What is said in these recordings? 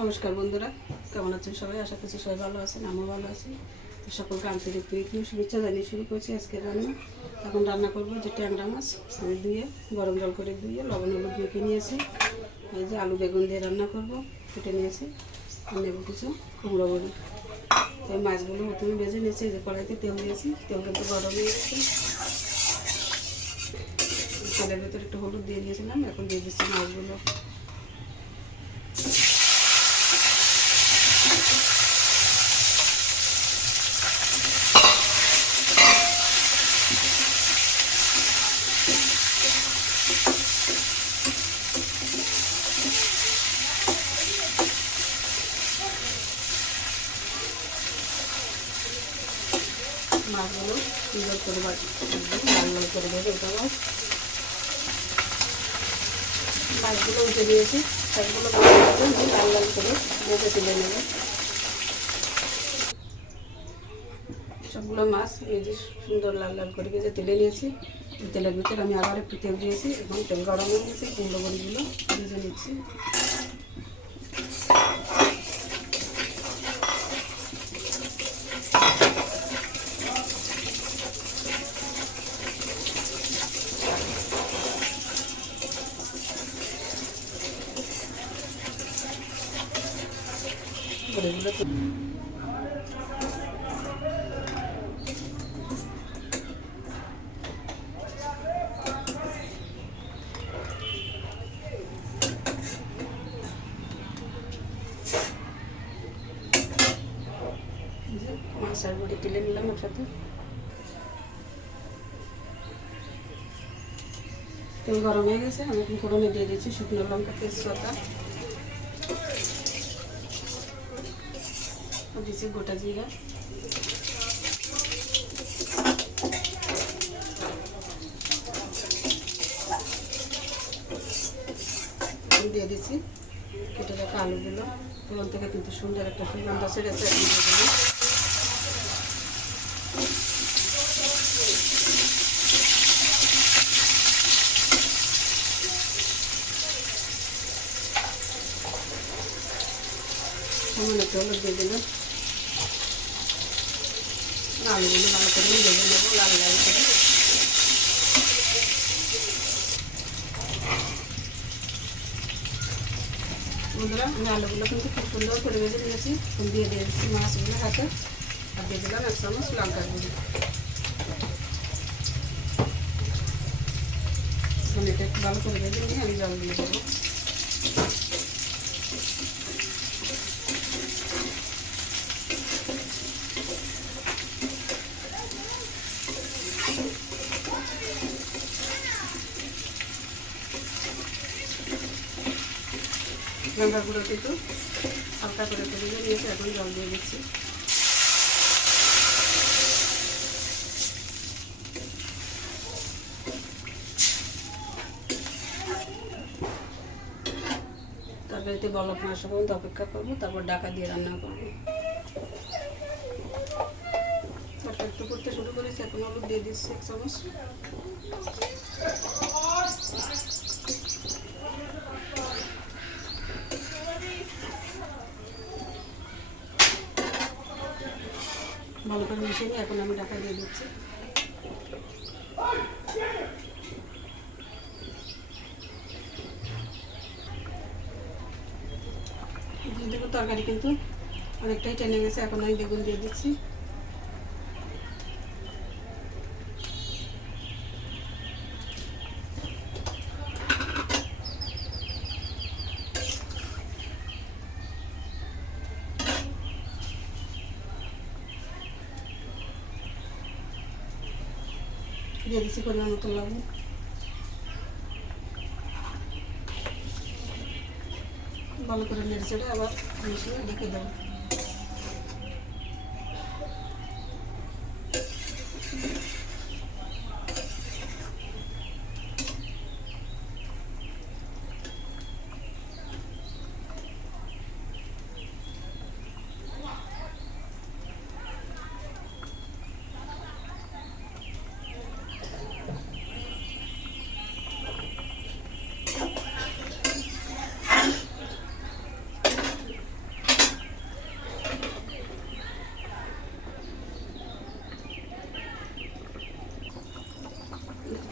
নমস্কার বন্ধুরা, কেমন আছেন সবাই? আশা করছি সবাই ভালো আছেন, আমিও ভালো আছি। সকলকে আন্তরিক প্রীতি শুভেচ্ছা জানিয়ে শুরু করছি আজকে রান্না। এখন রান্না করব যে ট্যাংরা মাছ ধুয়ে গরম জল করে ধুয়ে লবণ হলুদ মেখে নিয়েছি। এই যে আলু বেগুন দিয়ে রান্না করব, কেটে নিয়েছি। নেব কিছু কুমড়ো বড়ি। তো এই মাছগুলো প্রথমে বেজে নিয়েছি যে কড়াইতে তেল দিয়েছি। তেল কিন্তু গরম হয়ে গেছে। তেলের ভেতরে একটু হলুদ দিয়ে দিয়েছিলাম, এখন দিয়ে দিচ্ছি মাছগুলো। মাছগুলো সুন্দর করে লাল করে ভেজে উঠাবো মাছগুলো উঠে দিয়েছি সবগুলো লাল লাল করে ভেজে তুলে নেব। সবগুলো মাছ যে সুন্দর লাল লাল করে ভেজে তুলে নিয়েছি। তেলের ভিতরে আমি আবার একটু তেল দিয়েছি এবং তেল গরম হয়ে গেছে কুমড়ো বড়িগুলো ভেজে নিচ্ছি। মাছের বড়ি তুলে নিলাম একসাথে। তেল গরম হয়ে গেছে, আমি এখন ফোড়নে দিয়ে দিচ্ছি শুকনো লঙ্কা, তেজপাতা। দিচ্ছি গোটা জিরা। দিয়ে দিচ্ছি কেটে রাখা আলুগুলো। ফোড়ন থেকে কিন্তু সুন্দর একটা সুগন্ধ এখন দিয়ে দিলাম। সামান্য একটু দিয়ে দিলাম। আলুগুলো ভালো করে ভেজে নেব লাল লাল করে বন্ধুরা, আমি আলুগুলো কিন্তু খুব সুন্দর করে ভেজে নিয়েছি। দিয়ে দিয়ে দিচ্ছি মাছগুলো হাতে। আর দিয়ে দিলাম এক লঙ্কা গুঁড়ি। এখন এটা একটু ভালো করে ভেজে নিয়ে আমি জল দিয়ে দেবো। গুঁড়ো কিন্তু হালকা করে একটু ভেজে নিয়েছি, এখন জল দিয়ে দিচ্ছি। তারপর এতে বলক মাস পর্যন্ত অপেক্ষা করব, তারপর ডাকা দিয়ে রান্না করব। তরকারি তো করতে শুরু করেছি, এখন হলুদ দিয়ে দিচ্ছি এক চামচ। ভালো করে মিশিয়ে নিয়ে এখন আমি ডাকা দিয়ে দিচ্ছি। দেখুন তরকারি কিন্তু। অনেকটাই টেনে গেছে, এখন আমি বেগুন দিয়ে দিচ্ছি। দিয়ে দিচ্ছি পরিমাণ মতো লবণ। ভালো করে নেড়ে আবার মিশিয়ে ঢেকে দেবো।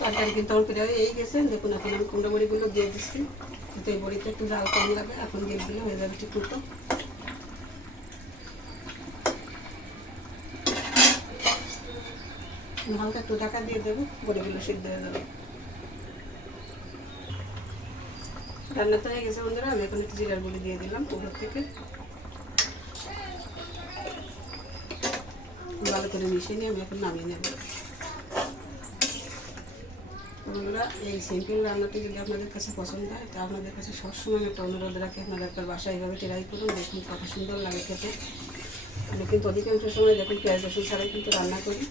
তরকারি কিন্তু প্রায় এই গেছে। দেখুন এখন আমি কুমড়ো বড়িগুলো দিয়ে দিচ্ছি। কিন্তু এই বড়িটা একটু জাল কম লাগে। এখন দিয়ে দিলে হয়ে যাবে ঠিক মতো। হালকা একটু ঢাকা দিয়ে দেবো বড়িগুলো সিদ্ধ হয়ে যাবে। রান্না তো হয়ে গেছে বন্ধুরা, আমি এখন একটু জিরার গুঁড়ি দিয়ে দিলাম উপর থেকে। ভালো করে মিশিয়ে নিয়ে আমি এখন নামিয়ে নেব। তো বন্ধুরা, এই সিম্পল রান্নাটি যদি আপনাদের কাছে পছন্দ হয়, তা আপনাদের কাছে সবসময় একটা অনুরোধ রাখি, আপনারা একবার বাসায় এইভাবে ট্রাই করুন, দেখুন কত সুন্দর লাগে খেতে। আমি কিন্তু অধিকাংশ সময় দেখুন পেঁয়াজ, রসুন ছাড়াই কিন্তু রান্না করি।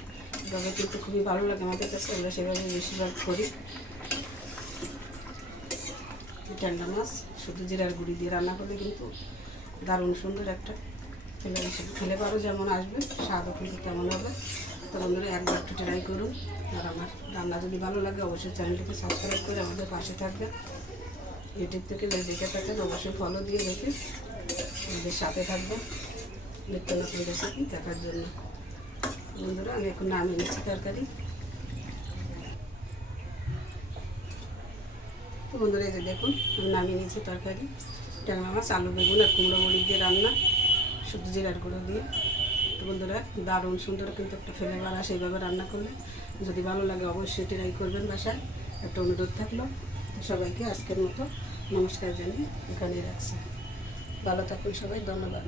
এভাবে কিন্তু খুবই ভালো লাগে আমাদের কাছে, আমরা সেভাবে বেশিরভাগ করি। ট্যাংরা মাছ, শুধু জিরার গুঁড়ি দিয়ে রান্না করলে কিন্তু দারুণ সুন্দর একটা পারো, যেমন আসবে, স্বাদও কিন্তু কেমন হবে। তো বন্ধুরা, একবার একটু ট্রাই করুন। আর আমার রান্না যদি ভালো লাগে, অবশ্যই চ্যানেলটিকে সাবস্ক্রাইব করে আমাদের পাশে থাকবে ইউটিউব থেকে দেখে থাকেন অবশ্যই ফলো দিয়ে দেখে আমাদের সাথে থাকবে নিত্য নতুন রেসিপি দেখার জন্য। বন্ধুরা, আমি এখন নামিয়ে নিচ্ছি তরকারি। তো বন্ধুরা, এই যে দেখুন, আমি নামিয়ে নিয়েছি তরকারি। ট্যাংরা মাছ, আলু বেগুন আর কুমড়ো বড়ি দিয়ে রান্না। শুধু জিরার গুঁড়ো দিয়ে। বন্ধুরা, দারুণ সুন্দর কিন্তু একটা ফ্লেভার আসে এইভাবে রান্না করলে। যদি ভালো লাগে অবশ্যই ট্রাই করবেন বাসায়। একটা অনুরোধ থাকল। সবাইকে আজকের মতো নমস্কার জানিয়ে এখানেই রাখছি। ভালো থাকুন সবাই, ধন্যবাদ।